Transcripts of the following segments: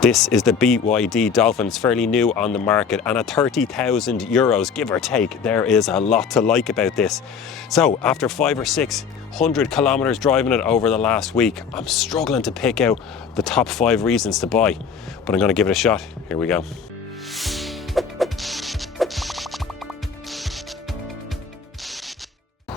This is the BYD Dolphin. It's fairly new on the market, and at 30,000 euros, give or take, there is a lot to like about this. So after 500 or 600 kilometers driving it over the last week, I'm struggling to pick out the top 5 reasons to buy, but I'm going to give it a shot. Here we go.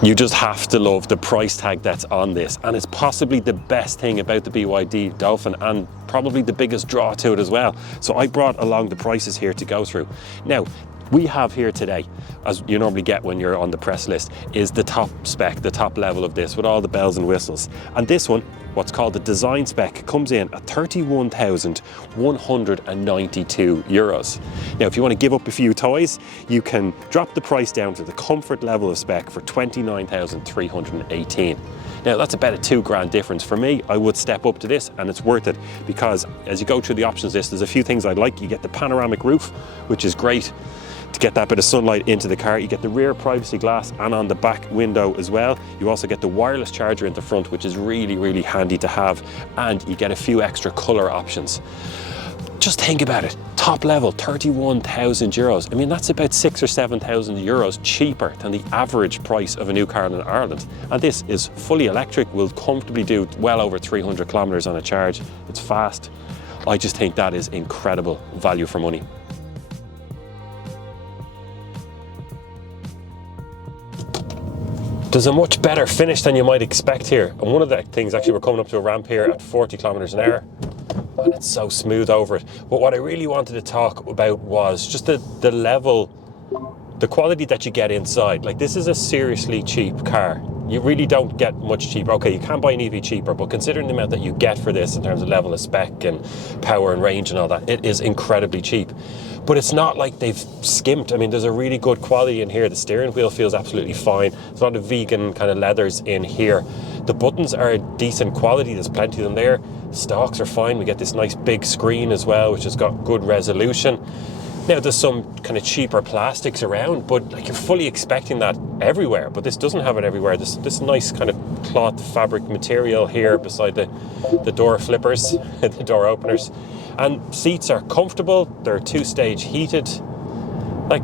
You just have to love the price tag that's on this, and it's possibly the best thing about the BYD Dolphin and probably the biggest draw to it as well. So I brought along the prices here to go through. Now, we have here today, as you normally get when you're on the press list, is the top spec, the top level of this with all the bells and whistles. And this one, what's called the design spec, comes in at 31,192 euros. Now, if you want to give up a few toys, you can drop the price down to the comfort level of spec for 29,318. Now, that's about a £2,000 difference. For me, I would step up to this, and it's worth it because as you go through the options list, there's a few things I like. You get the panoramic roof, which is great to get that bit of sunlight into the car. You get the rear privacy glass and on the back window as well. You also get the wireless charger in the front, which is really, really handy to have. And you get a few extra color options. Just think about it, top level, 31,000 euros. I mean, that's about 6,000 or 7,000 euros cheaper than the average price of a new car in Ireland. And this is fully electric, will comfortably do well over 300 kilometers on a charge. It's fast. I just think that is incredible value for money. There's a much better finish than you might expect here. And one of the things, actually, we're coming up to a ramp here at 40 kilometers an hour, and it's so smooth over it. But what I really wanted to talk about was just the level, the quality that you get inside. Like, this is a seriously cheap car. You really don't get much cheaper. Okay, you can buy an EV cheaper, but considering the amount that you get for this in terms of level of spec and power and range and all that, it is incredibly cheap. But it's not like they've skimped. I mean, there's a really good quality in here. The steering wheel feels absolutely fine. There's a lot of vegan kind of leathers in here. The buttons are decent quality. There's plenty of them there. Stalks are fine. We get this nice big screen as well, which has got good resolution. Now, there's some kind of cheaper plastics around, but like, you're fully expecting that everywhere. But this doesn't have it everywhere. This nice kind of cloth fabric material here beside the door flippers, the door openers. And seats are comfortable. They're 2-stage heated. Like,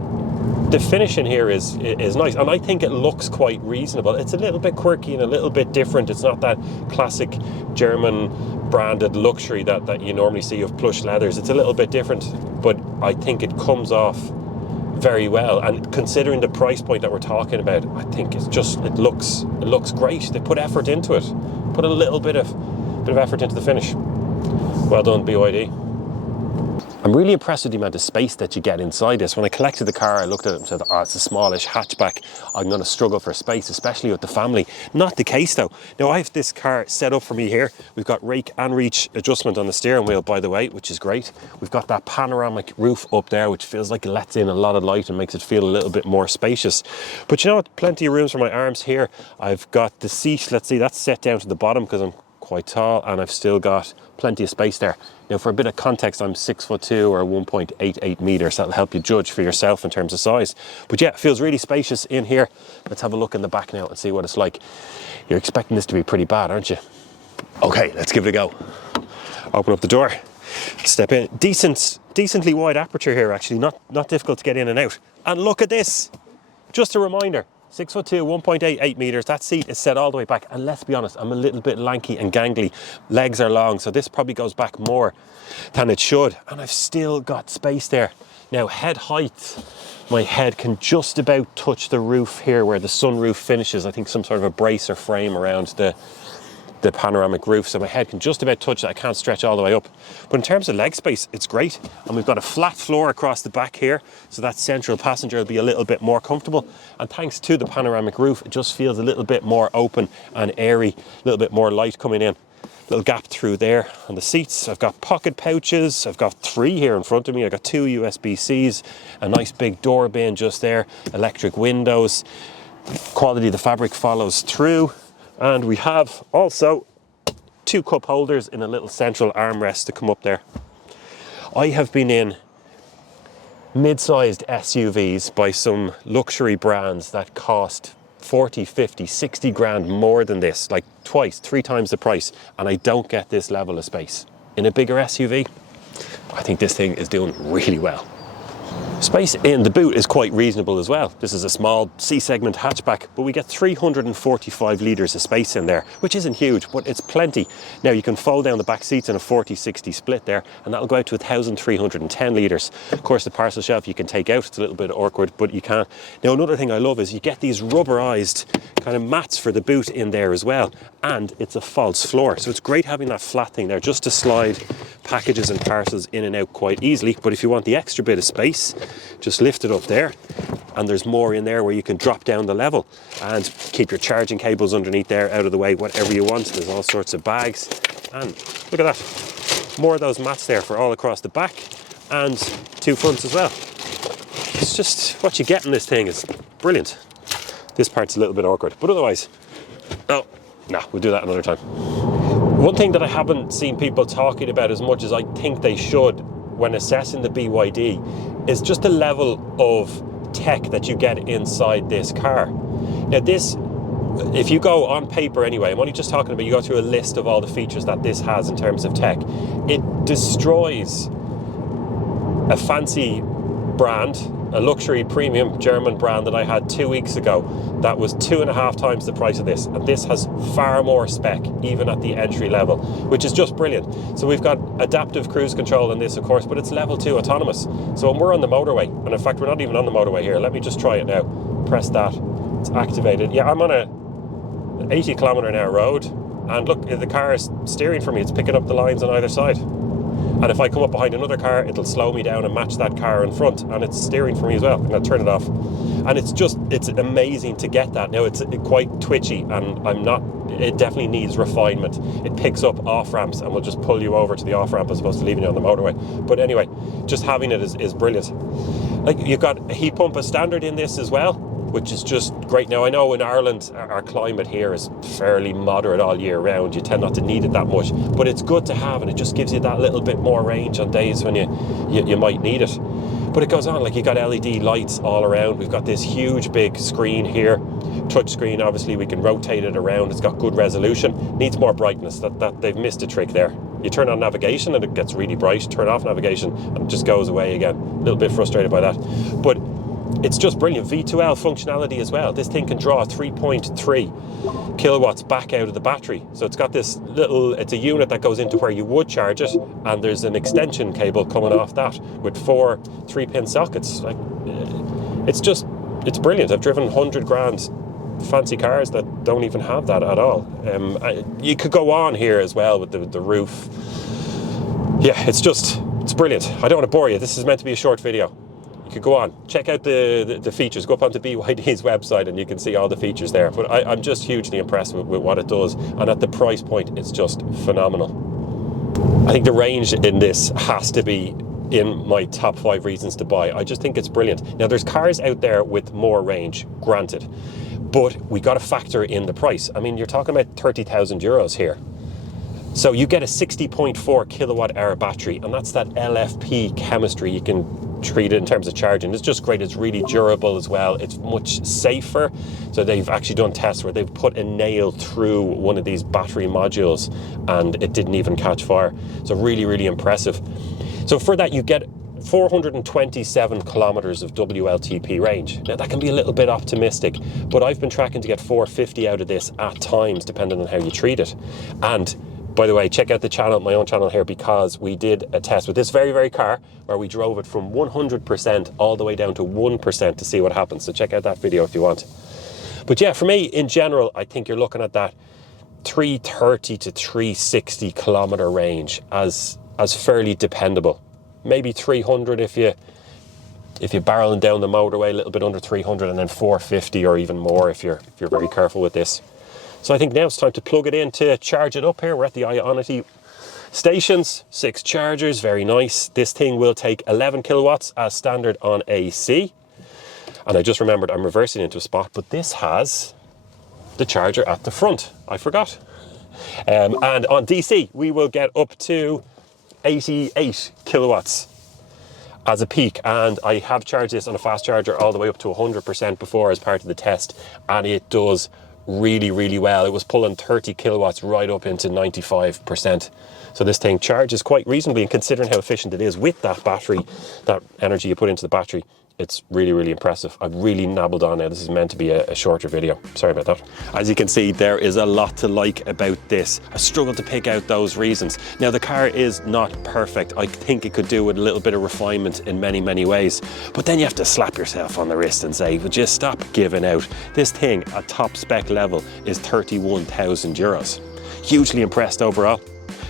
the finish in here is nice, and I think it looks quite reasonable. It's a little bit quirky and a little bit different. It's not that classic German branded luxury that you normally see of plush leathers. It's a little bit different, but I think it comes off very well. And considering the price point that we're talking about, I think it looks great. They put effort into it. Put a little bit of effort into the finish. Well done, BYD. I'm really impressed with the amount of space that you get inside this. When I collected the car, I looked at it and said, oh, it's a smallish hatchback. I'm going to struggle for space, especially with the family. Not the case though. Now, I have this car set up for me here. We've got rake and reach adjustment on the steering wheel, by the way, which is great. We've got that panoramic roof up there, which feels like it lets in a lot of light and makes it feel a little bit more spacious. But you know what? Plenty of rooms for my arms here. I've got the seat, let's see, that's set down to the bottom because I'm quite tall, and I've still got plenty of space there. Now, for a bit of context, I'm 6'2" or 1.88 meters. That'll help you judge for yourself in terms of size. But yeah, it feels really spacious in here. Let's have a look in the back now and see what it's like. You're expecting this to be pretty bad, aren't you? Okay, let's give it a go. Open up the door, step in. Decently wide aperture here, actually. Not difficult to get in and out. And look at this. Just a reminder. 6'2", 1.88 meters. That seat is set all the way back. And let's be honest, I'm a little bit lanky and gangly. Legs are long, so this probably goes back more than it should. And I've still got space there. Now, head height, my head can just about touch the roof here where the sunroof finishes. I think some sort of a brace or frame around the panoramic roof, so my head can just about touch it. I can't stretch all the way up. But in terms of leg space, it's great. And we've got a flat floor across the back here, so that central passenger will be a little bit more comfortable. And thanks to the panoramic roof, it just feels a little bit more open and airy, a little bit more light coming in. Little gap through there on the seats. I've got pocket pouches. I've got 3 here in front of me. I've got 2 USB-Cs, a nice big door bin just there, electric windows. Quality of the fabric follows through. And we have also 2 cup holders in a little central armrest to come up there. I have been in mid-sized SUVs by some luxury brands that cost 40, 50, 60 grand more than this, like twice, 3 times the price, and I don't get this level of space. In a bigger SUV, I think this thing is doing really well. Space in the boot is quite reasonable as well. This is a small C-segment hatchback, but we get 345 litres of space in there, which isn't huge, but it's plenty. Now you can fold down the back seats in a 40-60 split there, and that'll go out to 1,310 litres. Of course, the parcel shelf you can take out. It's a little bit awkward, but you can. Now, another thing I love is you get these rubberized kind of mats for the boot in there as well, and it's a false floor. So it's great having that flat thing there just to slide packages and parcels in and out quite easily. But if you want the extra bit of space, just lift it up there, and there's more in there where you can drop down the level and keep your charging cables underneath there out of the way, whatever you want. There's all sorts of bags, and look at that, more of those mats there for all across the back and two fronts as well. It's just what you get in this thing is brilliant. This part's a little bit awkward, but otherwise, we'll do that another time. One thing that I haven't seen people talking about as much as I think they should when assessing the BYD is just the level of tech that you get inside this car. Now this, if you go on paper anyway, I'm only just talking about, you go through a list of all the features that this has in terms of tech. It destroys a fancy brand, a luxury premium German brand that I had 2 weeks ago that was 2.5 times the price of this, and this has far more spec even at the entry level, which is just brilliant. So we've got adaptive cruise control in this, of course, but it's level 2 autonomous. So when we're on the motorway, and in fact we're not even on the motorway here, let me just try it now. Press that, it's activated. Yeah, I'm on a 80 km/h road, and look, the car is steering for me. It's picking up the lines on either side. And if I come up behind another car, it'll slow me down and match that car in front, and it's steering for me as well. I'm going to turn it off. And it's amazing to get that. Now, it's quite twitchy, and it definitely needs refinement. It picks up off-ramps and will just pull you over to the off-ramp as opposed to leaving you on the motorway. But anyway, just having it is brilliant. Like, you've got a heat pump as standard in this as well, which is just great. Now, I know in Ireland, our climate here is fairly moderate all year round. You tend not to need it that much, but it's good to have, and it just gives you that little bit more range on days when you might need it. But it goes on, like, you got LED lights all around. We've got this huge big screen here, touch screen. Obviously, we can rotate it around. It's got good resolution. Needs more brightness. That they've missed a trick there. You turn on navigation and it gets really bright. Turn off navigation and it just goes away again. A little bit frustrated by that, but it's just brilliant. V2L functionality as well. This thing can draw 3.3 kilowatts back out of the battery. So it's got this it's a unit that goes into where you would charge it, and there's an extension cable coming off that with 4 3-pin sockets. Like, it's brilliant. I've driven 100 grand fancy cars that don't even have that at all. You could go on here as well with the roof. Yeah, it's brilliant. I don't want to bore you. This is meant to be a short video. You could go on, check out the features, go up onto BYD's website and you can see all the features there. But I'm just hugely impressed with what it does, and at the price point, it's just phenomenal. I think the range in this has to be in my top 5 reasons to buy. I just think it's brilliant. Now, there's cars out there with more range, granted, but we got to factor in the price. I mean, you're talking about 30,000 euros here. So you get a 60.4 kilowatt hour battery, and that's that LFP chemistry. You can treat it in terms of charging. It's just great. It's really durable as well. It's much safer. So they've actually done tests where they've put a nail through one of these battery modules and it didn't even catch fire. So really, really impressive. So for that, you get 427 kilometers of WLTP range. Now, that can be a little bit optimistic, but I've been tracking to get 450 out of this at times, depending on how you treat it. And by the way, check out the channel, my own channel here, because we did a test with this very, very car where we drove it from 100% all the way down to 1% to see what happens. So check out that video if you want. But yeah, for me, in general, I think you're looking at that 330 to 360 kilometer range as fairly dependable. Maybe 300 if you're barreling down the motorway, a little bit under 300, and then 450 or even more if you're very careful with this. So I think now it's time to plug it in to charge it up here. We're at the Ionity stations, 6 chargers, very nice. This thing will take 11 kilowatts as standard on AC. And I just remembered I'm reversing into a spot, but this has the charger at the front. I forgot. And on DC, we will get up to 88 kilowatts as a peak. And I have charged this on a fast charger all the way up to 100% before as part of the test. And it does really, really well. It was pulling 30 kilowatts right up into 95%. So this thing charges quite reasonably, and considering how efficient it is with that battery, that energy you put into the battery, it's really, really impressive. I've really nabbled on now. This is meant to be a shorter video. Sorry about that. As you can see, there is a lot to like about this. I struggled to pick out those reasons. Now, the car is not perfect. I think it could do with a little bit of refinement in many, many ways. But then you have to slap yourself on the wrist and say, well, just stop giving out. This thing at top spec level is 31,000 euros. Hugely impressed overall.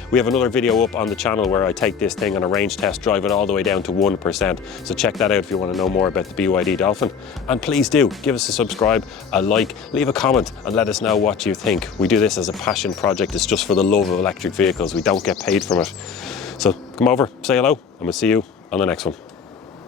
We have another video up on the channel where I take this thing on a range test, drive it all the way down to 1%. So check that out if you want to know more about the BYD Dolphin. And please do give us a subscribe, a like, leave a comment and let us know what you think. We do this as a passion project. It's just for the love of electric vehicles. We don't get paid from it. So come over, say hello, and we'll see you on the next one.